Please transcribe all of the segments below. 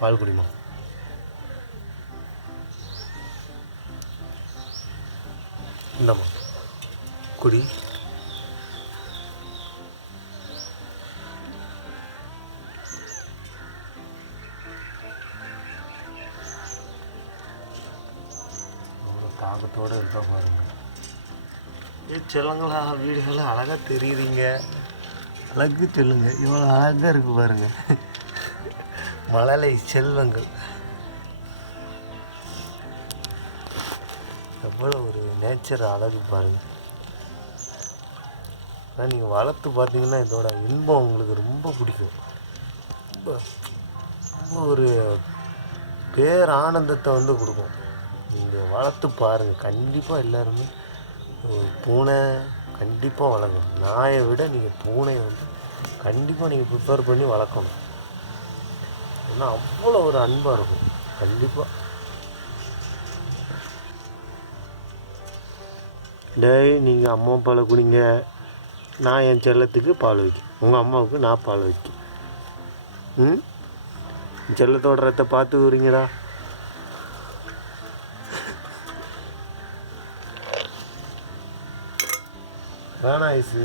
பால் குடிமா. இந்தம்மா. குடி. அவ்வளோ தாகத்தோடு இருக்கா பாருங்க. ஏ செல்லங்களா வீடுகள்லாம் அழகாக தெரியுறீங்க. அழகு சொல்லுங்க. இவ்வளோ அழகாக இருக்கு பாருங்க. மழலை செல்வங்கள். எவ்வளோ ஒரு நேச்சர் அழகு பாருங்கள் ஆனால் நீங்கள் வளர்த்து பார்த்தீங்கன்னா இதோட இன்பம் உங்களுக்கு ரொம்ப பிடிக்கும். ரொம்ப ரொம்ப ஒரு பேர் ஆனந்தத்தை வந்து கொடுக்கும். நீங்கள் வளர்த்து பாருங்கள் கண்டிப்பாக எல்லாருமே பூனை கண்டிப்பாக வளர்க்கணும். நாயை விட நீங்கள் பூனையை வந்து கண்டிப்பாக நீங்கள் ப்ரிப்பேர் பண்ணி வளர்க்கணும். ஏன்னா அவ்வளோ ஒரு அன்பாக இருக்கும். கண்டிப்பாக டேய் நீங்கள் அம்மா பாலை குடிங்க. நான் என் செல்லத்துக்கு பால் வைக்கும் உங்கள் அம்மாவுக்கு நான் பால் வைக்கும் ம்? செல்லத்தோட ரத்த பார்த்து வரீங்கடா வேணாம் ஐஸு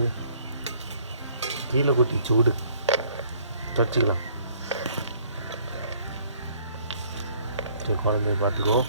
கீழே கொட்டி சூடு தொடச்சிக்கலாம். to economy but go